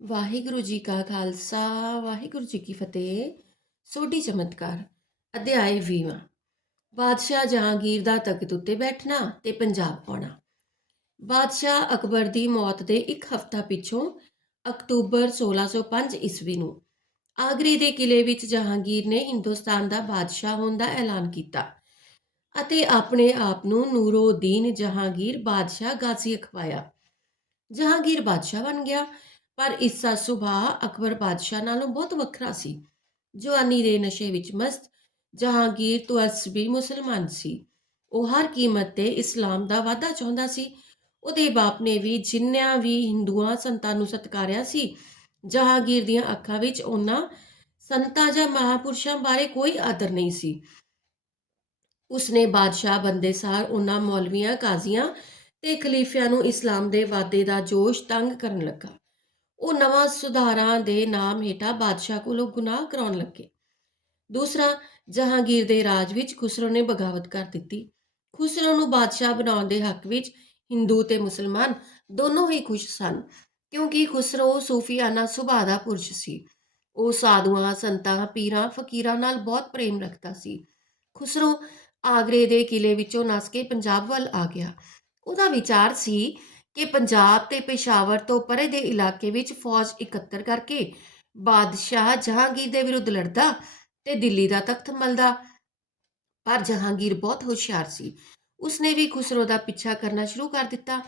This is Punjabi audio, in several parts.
ਵਾਹਿਗੁਰੂ ਜੀ ਕਾ ਖਾਲਸਾ, ਵਾਹਿਗੁਰੂ ਜੀ ਕੀ ਫਤਿਹ। ਸੋਢੀ ਚਮਤਕਾਰ, ਅਧਿਆਇ 20ਵਾਂ ਬਾਦਸ਼ਾਹ ਜਹਾਂਗੀਰ ਦਾ ਤਖਤ ਉੱਤੇ ਬੈਠਣਾ ਤੇ ਪੰਜਾਬ ਪਾਉਣਾ ਬਾਦਸ਼ਾਹ ਅਕਬਰ ਦੀ ਮੌਤ ਦੇ ਇੱਕ ਹਫ਼ਤਾ ਪਿੱਛੋਂ ਅਕਤੂਬਰ 1605 ਈਸਵੀ ਨੂੰ ਆਗਰੇ ਦੇ ਕਿਲੇ ਵਿੱਚ ਜਹਾਂਗੀਰ ਨੇ ਹਿੰਦੁਸਤਾਨ ਦਾ ਬਾਦਸ਼ਾਹ ਹੋਣ ਦਾ ਐਲਾਨ ਕੀਤਾ ਅਤੇ ਆਪਣੇ ਆਪ ਨੂੰ ਨੂਰੋਦੀਨ ਜਹਾਂਗੀਰ ਬਾਦਸ਼ਾਹ ਗਾਜ਼ੀ ਅਖਵਾਇਆ। ਜਹਾਂਗੀਰ ਬਾਦਸ਼ਾਹ ਬਣ ਗਿਆ ਪਰ ਇਸ ਦਾ ਸੁਭਾਅ ਅਕਬਰ ਬਾਦਸ਼ਾਹ ਨਾਲੋਂ ਬਹੁਤ ਵੱਖਰਾ ਸੀ। ਜਵਾਨੀ ਦੇ ਨਸ਼ੇ ਵਿੱਚ ਮਸਤ ਜਹਾਂਗੀਰ ਤੁਅਸਬੀ ਮੁਸਲਮਾਨ ਸੀ। ਉਹ ਹਰ ਕੀਮਤ ਤੇ ਇਸਲਾਮ ਦਾ ਵਾਧਾ ਚਾਹੁੰਦਾ ਸੀ। ਉਹਦੇ ਬਾਪ ਨੇ ਵੀ ਜਿੰਨਿਆਂ ਵੀ ਹਿੰਦੂਆਂ ਸੰਤਾਂ ਨੂੰ ਸਤਕਾਰਿਆ ਸੀ, ਜਹਾਂਗੀਰ ਦੀਆਂ ਅੱਖਾਂ ਵਿੱਚ ਉਹਨਾਂ ਸੰਤਾਂ ਜਾਂ ਮਹਾਪੁਰਸ਼ਾਂ ਬਾਰੇ ਕੋਈ ਆਦਰ ਨਹੀਂ ਸੀ। ਉਸਨੇ ਬਾਦਸ਼ਾਹ ਬੰਦੇ ਸਾਰ ਉਹਨਾਂ ਮੌਲਵੀਆਂ, ਕਾਜ਼ੀਆਂ ਤੇ ਖਲੀਫਿਆਂ ਨੂੰ ਇਸਲਾਮ ਦੇ ਵਾਅਦੇ ਦਾ ਜੋਸ਼ ਤੰਗ ਕਰਨ ਲੱਗਾ। ਉਹ ਨਵਾਂ ਸੁਧਾਰਾਂ ਦੇ ਨਾਮ ਹੇਠਾਂ ਬਾਦਸ਼ਾਹ ਕੋਲੋਂ ਗੁਨਾਹ ਕਰਾਉਣ ਲੱਗੇ। ਦੂਸਰਾ, ਜਹਾਂਗੀਰ ਦੇ ਰਾਜ ਵਿੱਚ ਖੁਸਰੋ ਨੇ ਬਗਾਵਤ ਕਰ ਦਿੱਤੀ। ਖੁਸਰੋ ਨੂੰ ਬਾਦਸ਼ਾਹ ਬਣਾਉਣ ਦੇ ਹੱਕ ਵਿੱਚ ਹਿੰਦੂ ਤੇ ਮੁਸਲਮਾਨ ਦੋਨੋਂ ਹੀ ਖੁਸ਼ ਸਨ, ਕਿਉਂਕਿ ਖੁਸਰੋ ਸੂਫੀਆਨਾ ਸੁਭਾਅ ਦਾ ਪੁਰਸ਼ ਸੀ। ਉਹ ਸਾਧੂਆਂ, ਸੰਤਾਂ, ਪੀਰਾਂ, ਫਕੀਰਾਂ ਨਾਲ ਬਹੁਤ ਪ੍ਰੇਮ ਰੱਖਦਾ ਸੀ। ਖੁਸਰੋ ਆਗਰੇ ਦੇ ਕਿਲੇ ਵਿੱਚੋਂ ਨੱਸ ਕੇ ਪੰਜਾਬ ਵੱਲ ਆ ਗਿਆ। ਉਹਦਾ ਵਿਚਾਰ ਸੀ ਕਿ ਪੰਜਾਬ ਤੇ ਪੇਸ਼ਾਵਰ ਤੋਂ ਪਰੇ ਦੇ ਇਲਾਕੇ ਵਿੱਚ ਫੌਜ ਇਕੱਤਰ ਕਰਕੇ ਬਾਦਸ਼ਾਹ ਜਹਾਂਗੀਰ ਦੇ ਵਿਰੁੱਧ ਲੜਦਾ ਤੇ ਦਿੱਲੀ ਦਾ ਤਖਤ ਮਲਦਾ। ਪਰ ਜਹਾਂਗੀਰ ਬਹੁਤ ਹੁਸ਼ਿਆਰ ਸੀ। ਉਸਨੇ ਵੀ ਖੁਸਰੋ ਦਾ ਪਿੱਛਾ ਕਰਨਾ ਸ਼ੁਰੂ ਕਰ ਦਿੱਤਾ,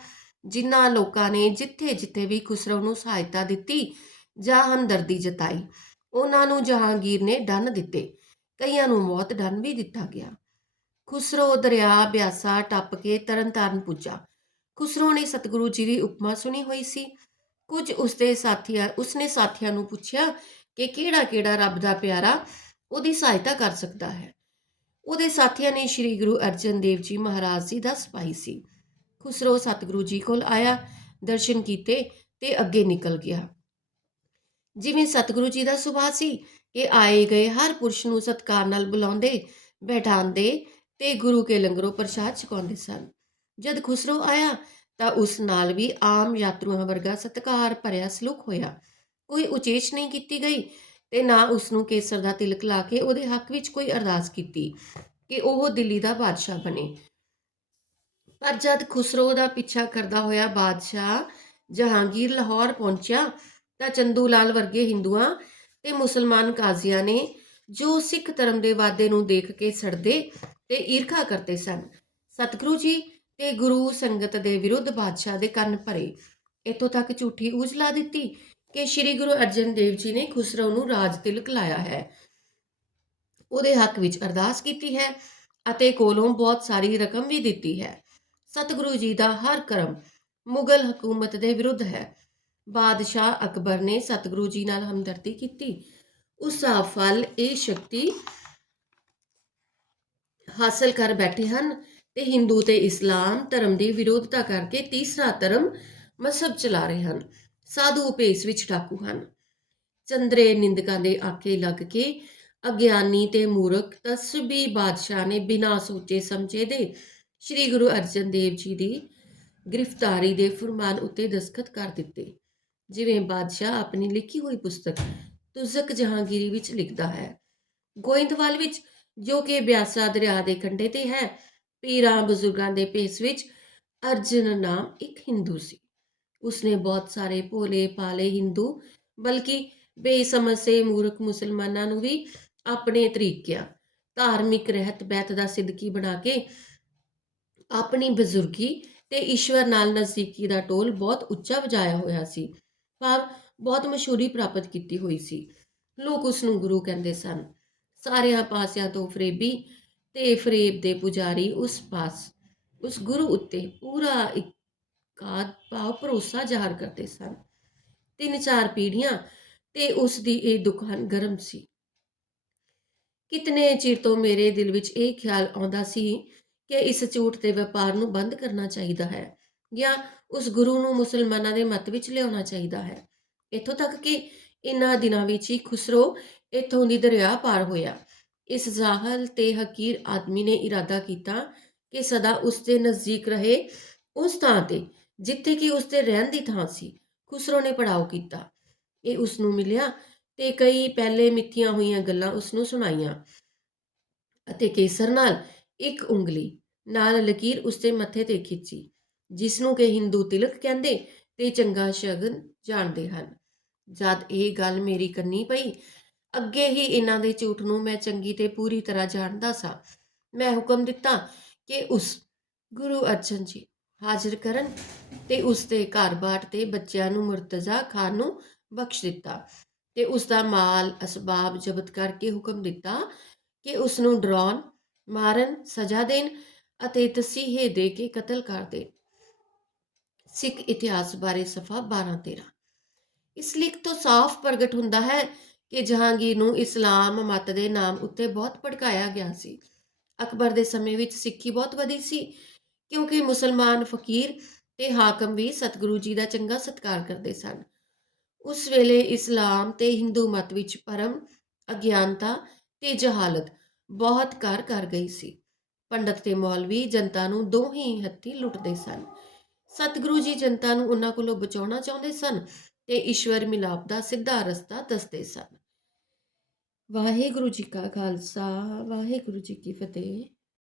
ਜਿਨ੍ਹਾਂ ਲੋਕਾਂ ਨੇ ਜਿੱਥੇ-ਜਿੱਥੇ ਵੀ ਖੁਸਰੋ ਨੂੰ ਸਹਾਇਤਾ ਦਿੱਤੀ, ਜਾਂ ਹਮਦਰਦੀ ਜਤਾਈ, ਉਹਨਾਂ ਨੂੰ ਜਹਾਂਗੀਰ ਨੇ ਡੰਨ ਦਿੱਤੇ। ਕਈਆਂ ਨੂੰ ਮੌਤ ਡੰਨ ਵੀ ਦਿੱਤਾ ਗਿਆ। ਖੁਸਰੋ ਦਰਿਆ ਬਿਆਸਾ ਟੱਪ ਕੇ ਤਰਨਤਾਰਨ ਪੁੱਜਾ। ਖੁਸਰੋ ਨੇ ਸਤਿਗੁਰੂ ਜੀ ਦੀ ਉਪਮਾ ਸੁਣੀ ਹੋਈ ਸੀ। ਕੁਝ ਉਸਦੇ ਸਾਥੀਆਂ, ਉਸਨੇ ਸਾਥੀਆਂ ਨੂੰ ਪੁੱਛਿਆ ਕਿ ਕਿਹੜਾ-ਕਿਹੜਾ ਰੱਬ ਦਾ ਪਿਆਰਾ ਉਹਦੀ ਸਹਾਇਤਾ ਕਰ ਸਕਦਾ ਹੈ। ਉਹਦੇ ਸਾਥੀਆਂ ਨੇ ਸ੍ਰੀ ਗੁਰੂ ਅਰਜਨ ਦੇਵ ਜੀ ਮਹਾਰਾਜ ਜੀ ਦਾ ਸਿਪਾਹੀ ਸੀ। ਖੁਸਰੋ ਸਤਿਗੁਰੂ ਜੀ ਕੋਲ ਆਇਆ, ਦਰਸ਼ਨ ਕੀਤੇ ਤੇ ਅੱਗੇ ਨਿਕਲ ਗਿਆ। ਜਿਵੇਂ ਸਤਿਗੁਰੂ ਜੀ ਦਾ ਸੁਭਾਅ ਸੀ ਕਿ ਆਏ ਗਏ ਹਰ ਪੁਰਸ਼ ਨੂੰ ਸਤਕਾਰ ਨਾਲ ਬੁਲਾਉਂਦੇ, ਬੈਠਾਉਂਦੇ ਤੇ ਗੁਰੂ ਕੇ ਲੰਗਰੋਂ ਪ੍ਰਸ਼ਾਦ ਛਕਾਉਂਦੇ ਸਨ। ਜਦ ਖੁਸਰੋ ਆਇਆ, ਤਾਂ ਉਸ ਨਾਲ ਵੀ ਆਮ ਯਾਤਰੂਆਂ ਵਰਗਾ ਸਤਿਕਾਰ ਭਰਿਆ ਸਲੂਕ ਹੋਇਆ। ਕੋਈ ਉਚੇਚ ਨਹੀਂ ਕੀਤੀ ਗਈ ਤੇ ਨਾ ਉਸ ਨੂੰ ਕੇਸਰ ਦਾ ਤਿਲਕ ਲਾ ਕੇ ਉਹਦੇ ਹੱਕ ਵਿੱਚ ਕੋਈ ਅਰਦਾਸ ਕੀਤੀ ਕਿ ਉਹ ਦਿੱਲੀ ਦਾ ਬਾਦਸ਼ਾਹ ਬਣੇ। ਪਰ ਜਦ ਖੁਸਰੋ ਦਾ ਪਿੱਛਾ ਕਰਦਾ ਹੋਇਆ ਬਾਦਸ਼ਾਹ ਜਹਾਂਗੀਰ ਲਾਹੌਰ ਪਹੁੰਚਿਆ, ਤਾਂ ਚੰਦੂ ਲਾਲ ਵਰਗੇ ਹਿੰਦੂਆਂ ਤੇ ਮੁਸਲਮਾਨ ਕਾਜ਼ੀਆਂ ਨੇ ਜੋ ਸਿੱਖ ਧਰਮ ਦੇ ਵਾਅਦੇ ਨੂੰ ਦੇਖ ਕੇ ਸੜਦੇ ਤੇ ਈਰਖਾ ਕਰਦੇ ਸਨ। ਸਤਿਗੁਰੂ ਜੀ ਤੇ ਗੁਰੂ ਸੰਗਤ ਦੇ ਵਿਰੁੱਧ ਬਾਦਸ਼ਾਹ ਦੇ ਕੰਨ ਭਰੇ। ਇਤੋਂ ਤੱਕ ਝੂਠੀ ਊਜ ਲਾ ਦਿੱਤੀ ਕਿ ਸ੍ਰੀ ਗੁਰੂ ਅਰਜਨ ਦੇਵ ਜੀ ਨੇ ਖੁਸਰੋ ਨੂੰ ਰਾਜ ਤਿਲਕ ਲਾਇਆ ਹੈ। ਉਹਦੇ ਹੱਕ ਵਿੱਚ ਅਰਦਾਸ ਕੀਤੀ ਹੈ ਅਤੇ ਕੋਲੋਂ ਬਹੁਤ ਸਾਰੀ ਰਕਮ ਵੀ ਦਿੱਤੀ ਹੈ। ਸਤਿਗੁਰੂ ਜੀ ਦਾ ਹਰ ਕਰਮ ਮੁਗਲ ਹਕੂਮਤ ਦੇ ਵਿਰੁੱਧ ਹੈ। ਬਾਦਸ਼ਾਹ ਅਕਬਰ ਨੇ ਸਤਿਗੁਰੂ ਜੀ ਨਾਲ ਹਮਦਰਦੀ ਕੀਤੀ। ਉਸ ਦਾ ਫਲ, ਇਹ ਸ਼ਕਤੀ ਹਾਸਲ ਕਰ ਬੈਠੇ ਹਨ ਤੇ ਹਿੰਦੂ ਤੇ ਇਸਲਾਮ ਧਰਮ ਦੀ ਵਿਰੋਧਤਾ ਕਰਕੇ ਤੀਸਰਾ ਧਰਮ ਮਸਹਬ ਚਲਾ ਰਹੇ ਹਨ। ਸਾਧੂ ਭੇਸ ਵਿੱਚ ਡਾਕੂ ਹਨ। ਚੰਦਰੇ ਨਿੰਦਕਾਂ ਦੇ ਆਕੇ ਲੱਗ ਕੇ ਅਗਿਆਨੀ ਤੇ ਮੂਰਖ ਤਸਬੀ ਬਾਦਸ਼ਾਹ ਨੇ ਬਿਨਾਂ ਸੋਚੇ ਸਮਝੇ ਦੇ ਸ੍ਰੀ ਗੁਰੂ ਅਰਜਨ ਦੇਵ ਜੀ ਦੀ ਗ੍ਰਿਫਤਾਰੀ ਦੇ ਫਰਮਾਨ ਉੱਤੇ ਦਸਖਤ ਕਰ ਦਿੱਤੇ। ਜਿਵੇਂ ਬਾਦਸ਼ਾਹ ਆਪਣੀ ਲਿਖੀ ਹੋਈ ਪੁਸਤਕ ਤੁਜ਼ਕ ਜਹਾਂਗੀਰੀ ਵਿੱਚ ਲਿਖਦਾ ਹੈ। ਗੋਇੰਦਵਾਲ ਵਿੱਚ ਜੋ ਕਿ ਬਿਆਸਾ ਦਰਿਆ ਦੇ ਕੰਢੇ ਤੇ ਹੈ ਪੀਰਾਂ ਬਜ਼ੁਰਗਾਂ ਦੇ ਭੇਸ ਵਿੱਚ ਅਰਜਨ ਨਾਮ ਇੱਕ ਹਿੰਦੂ ਸੀ। ਉਸਨੇ ਬਹੁਤ ਸਾਰੇ ਭੋਲੇ ਪਾਲੇ ਹਿੰਦੂ ਬਲਕਿ ਬੇਸਮਝ ਸੇ ਮੂਰਖ ਮੁਸਲਮਾਨਾਂ ਨੂੰ ਵੀ ਆਪਣੇ ਤਰੀਕਿਆਂ ਧਾਰਮਿਕ ਰਹਿਤ ਬਹਿਤ ਦਾ ਸਿੱਧਕੀ ਬਣਾ ਕੇ ਆਪਣੀ ਬਜ਼ੁਰਗੀ ਤੇ ਈਸ਼ਵਰ ਨਾਲ ਨਜ਼ਦੀਕੀ ਦਾ ਟੋਲ ਬਹੁਤ ਉੱਚਾ ਵਜਾਇਆ ਹੋਇਆ ਸੀ। ਭਾਵ ਬਹੁਤ ਮਸ਼ਹੂਰੀ ਪ੍ਰਾਪਤ ਕੀਤੀ ਹੋਈ ਸੀ। ਲੋਕ ਉਸ ਨੂੰ ਗੁਰੂ ਕਹਿੰਦੇ ਸਨ। ਸਾਰਿਆਂ ਪਾਸਿਆਂ ਤੋਂ ਫਰੇਬੀ ਤੇ ਫਰੇਬ ਦੇ ਪੁਜਾਰੀ ਉਸ ਪਾਸ, ਉਸ ਗੁਰੂ ਉੱਤੇ ਪੂਰਾ ਇਕਾਦ ਭਾਵ ਭਰੋਸਾ ਜ਼ਾਹਰ ਕਰਦੇ ਸਨ। ਤਿੰਨ ਚਾਰ ਪੀੜੀਆਂ ਤੇ ਉਸ ਦੀ ਇਹ ਦੁਕਾਨ ਗਰਮ ਸੀ। ਕਿਤਨੇ ਚਿਰ ਤੋਂ ਮੇਰੇ ਦਿਲ ਵਿੱਚ ਇਹ ਖਿਆਲ ਆਉਂਦਾ ਸੀ ਕਿ ਇਸ ਝੂਠ ਦੇ ਵਪਾਰ ਨੂੰ ਬੰਦ ਕਰਨਾ ਚਾਹੀਦਾ ਹੈ ਜਾਂ ਉਸ ਗੁਰੂ ਨੂੰ ਮੁਸਲਮਾਨਾਂ ਦੇ ਮਤ ਵਿੱਚ ਲਿਆਉਣਾ ਚਾਹੀਦਾ ਹੈ। ਇੱਥੋਂ ਤੱਕ ਕਿ ਇਨ੍ਹਾਂ ਦਿਨਾਂ ਵਿੱਚ ਹੀ ਖੁਸਰੋ ਇੱਥੋਂ ਦੀ ਦਰਿਆ ਪਾਰ ਹੋਇਆ। ਇਸ ਜ਼ਾਹਲ ਤੇ ਹਕੀਰ ਆਦਮੀ ਨੇ ਇਰਾਦਾ ਕੀਤਾ ਕਿ ਸਦਾ ਉਸ ਦੇ ਨਜ਼ਦੀਕ ਰਹੇ, ਉਸ ਥਾਂ ਤੇ, ਜਿੱਥੇ ਕਿ ਉਸ ਦੇ ਰਹਿਣ ਦੀ ਥਾਂ ਸੀ, ਖੁਸਰੋ ਨੇ ਪੜਾਅ ਕੀਤਾ। ਇਹ ਉਸ ਨੂੰ ਮਿਲਿਆ ਤੇ ਕਈ ਪਹਿਲੇ ਮਿੱਥੀਆਂ ਹੋਈਆਂ ਗੱਲਾਂ ਉਸ ਨੂੰ ਸੁਣਾਈਆਂ ਅਤੇ ਕੇਸਰ ਨਾਲ ਇੱਕ ਉਂਗਲੀ ਨਾਲ ਲਕੀਰ ਉਸਦੇ ਮੱਥੇ ਤੇ ਖਿੱਚੀ ਜਿਸ ਨੂੰ ਕਿ ਹਿੰਦੂ ਤਿਲਕ ਕਹਿੰਦੇ ਤੇ ਚੰਗਾ ਸ਼ਗਨ ਜਾਣਦੇ ਹਨ। ਜਦ ਇਹ ਗੱਲ ਮੇਰੀ ਕੰਨੀ ਪਈ ਅੱਗੇ ਹੀ ਇਹਨਾਂ ਦੇ ਝੂਠ ਨੂੰ ਮੈਂ ਚੰਗੀ ਤੇ ਪੂਰੀ ਤਰ੍ਹਾਂ ਜਾਣਦਾ ਸਾਂ। ਮੈਂ ਹੁਕਮ ਦਿੱਤਾ ਕਿ ਉਸ ਗੁਰੂ ਅਰਜਨ ਜੀ ਹਾਜ਼ਰ ਕਰਨ ਤੇ ਉਸ ਦੇ ਘਰ-ਬਾਰ ਤੇ ਬੱਚਿਆਂ ਨੂੰ ਮੁਰਤਜ਼ਾ ਖਾਨ ਨੂੰ ਬਖਸ਼ ਦਿੱਤਾ ਤੇ ਉਸ ਦਾ ਮਾਲ, ਅਸਬਾਬ ਜ਼ਬਤ ਕਰਕੇ ਹੁਕਮ ਦਿੱਤਾ ਕਿ ਉਸ ਨੂੰ ਡਰਾਉਣ, ਮਾਰਨ, ਸਜ਼ਾ ਦੇਣ ਅਤੇ ਤਸੀਹੇ ਦੇ ਕੇ ਕਤਲ ਕਰ ਦੇਣ। ਸਿੱਖ ਇਤਿਹਾਸ ਬਾਰੇ ਸਫਾ 12 13 ਇਸ ਲਿਖ ਤੋਂ ਸਾਫ਼ ਪ੍ਰਗਟ ਹੁੰਦਾ ਹੈ ਕਿ ਜਹਾਂਗੀਰ ਨੂੰ ਇਸਲਾਮ ਮਤ ਦੇ ਨਾਮ ਉੱਤੇ ਬਹੁਤ ਭੜਕਾਇਆ ਗਿਆ ਸੀ। ਅਕਬਰ ਦੇ ਸਮੇਂ ਵਿੱਚ ਸਿੱਖੀ ਬਹੁਤ ਵਧੀ ਸੀ, ਕਿਉਂਕਿ ਮੁਸਲਮਾਨ ਫਕੀਰ ਤੇ ਹਾਕਮ ਵੀ ਸਤਿਗੁਰੂ ਜੀ ਦਾ ਚੰਗਾ ਸਤਿਕਾਰ ਕਰਦੇ ਸਨ। ਉਸ ਵੇਲੇ ਇਸਲਾਮ ਤੇ ਹਿੰਦੂ ਮਤ ਵਿੱਚ ਪਰਮ ਅਗਿਆਨਤਾ ਤੇ ਜਹਾਲਤ ਬਹੁਤ ਕਾਰ ਕਰ ਗਈ ਸੀ। ਪੰਡਤ ਤੇ ਮੌਲਵੀ ਜਨਤਾ ਨੂੰ ਦੋਹੀ ਹੱਥੀ ਲੁੱਟਦੇ ਸਨ। ਸਤਿਗੁਰੂ ਜੀ ਜਨਤਾ ਨੂੰ ਉਹਨਾਂ ਕੋਲੋਂ ਬਚਾਉਣਾ ਚਾਹੁੰਦੇ ਸਨ ਤੇ ਈਸ਼ਵਰ ਮਿਲਾਪ ਦਾ ਸਿੱਧਾ ਰਸਤਾ ਦੱਸਦੇ ਸਨ। ਵਾਹਿਗੁਰੂ ਜੀ ਕਾ ਖਾਲਸਾ, ਵਾਹਿਗੁਰੂ ਜੀ ਕੀ ਫਤਿਹ।